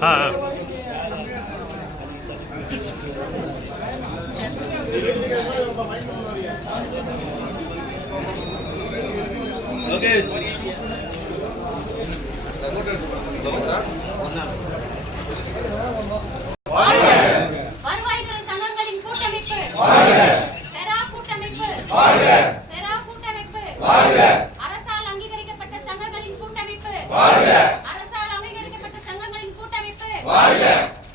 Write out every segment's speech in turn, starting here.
ஆ ஆ. வருவாய்த்துறை சங்கங்களின் கூட்டமைப்பு பெரா கூட்டமைப்பு பெரா கூட்டமைப்பு அரசால் அங்கீகரிக்கப்பட்ட சங்கங்களின் கூட்டமைப்பு அரசால் அங்கீகரிக்கப்பட்ட சங்கங்களின் கூட்டமைப்பு.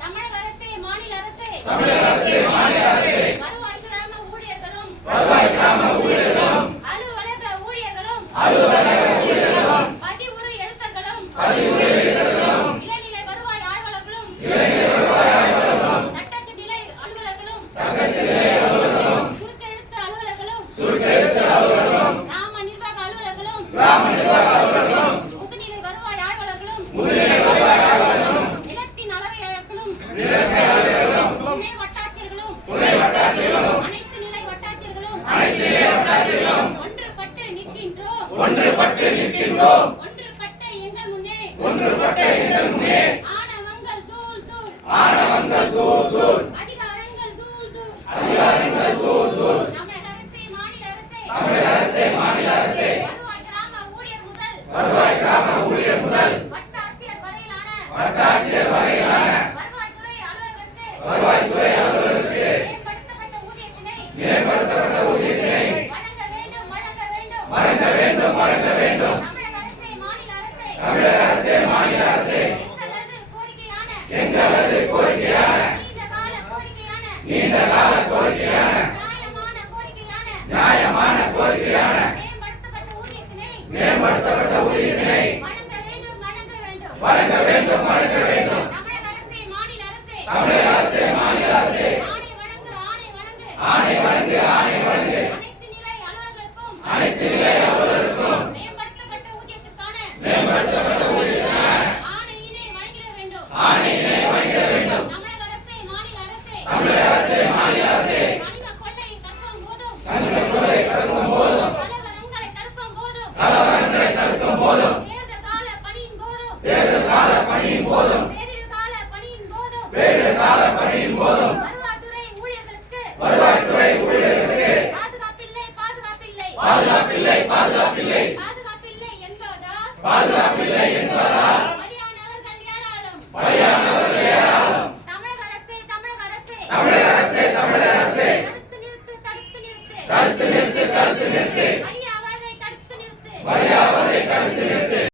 தமிழக அரசே மாநில அரசே. வருவாய் கிராம ஊழியர்களும். அலுவலக ஊழியர்களும். பதிவுறு எழுத்தர்களும். இளநிலை ஒன்றுபட்டு நிற்கின்றோம். ஒன்றுபட்ட எங்கள் முன்னே ஒன்றுபட்ட எங்கள் முன்னே ஆணவங்கள் தூள் தூள். ஆணவங்கள் தூள் தூள். அதிகாரங்கள் தூள் தூள். அதிகாரங்கள் தூள் தூள். தமிழக அரசே மாநில அரசே. தமிழக அரசே மாநில அரசே. வருவாய் கிராம ஊழியர் முதல். வருவாய் கிராம ஊழியர் முதல். மேம்படுத்தப்பட்ட ஊதியத்தினை மேம்படுத்தப்பட்ட ஊதியத்தினை வழங்க வேண்டும் வழங்க வேண்டும் வழங்க வேண்டும் வழங்க வேண்டும் தமிழக அரசே மாநில அரசே தமிழக அரசே மாநில அரசே ஆணை வழங்கு ஆணை வழங்கு ஆணை வழங்கு ஆணை வழங்கு அனைத்து நிலை அலுவலர்களுக்கும் அனைத்து நிலை அலுவலருக்கும் மேம்படுத்தப்பட்ட ஊதியத்திற்கான மேம்படுத்தப்பட்ட ஊதியத்தினை ஆணையினை வழங்கிட வேண்டும் ஆணையினை வழங்கிட வேண்டும் தமிழக அரசே மாநில அரசே தமிழக அரசே மாநில அரசே கனிம கொள்ளை தடுக்கும் போதும் கனிம கொள்ளை தடுக்கும் போதும் கலவரங்களை தடுக்கும் போதும் கலவரங்களை தடுக்கும் போதும் தேர்தல் கால பணியின் போதும் தேர்தல் கால பணியின் போதும் பேரிடர் கால பேரிடர் கால பணியின் போதும். வருவாய்த்துறை ஊழியர்களுக்கு. வருவாய்த்துறை ஊழியர்களுக்கு. பாதுகாப்பில்லை பாதுகாப்பில்லை. பாதுகாப்பில்லை பாதுகாப்பில்லை. பாதுகாப்பில்லை என்பதால் பாதுகாப்பில்லை என்பதால் பலியானவர்கள் ஏராளம். பலியானவர்கள் ஏராளம். தமிழக அரசே தமிழக அரசே. தமிழக அரசே தமிழக அரசே. தடுத்து நிறுத்து தடுத்து நிறுத்து. தடுத்து நிறுத்து தடுத்து நிறுத்து. பலியாவதை தடுத்து நிறுத்து. பலியாவதை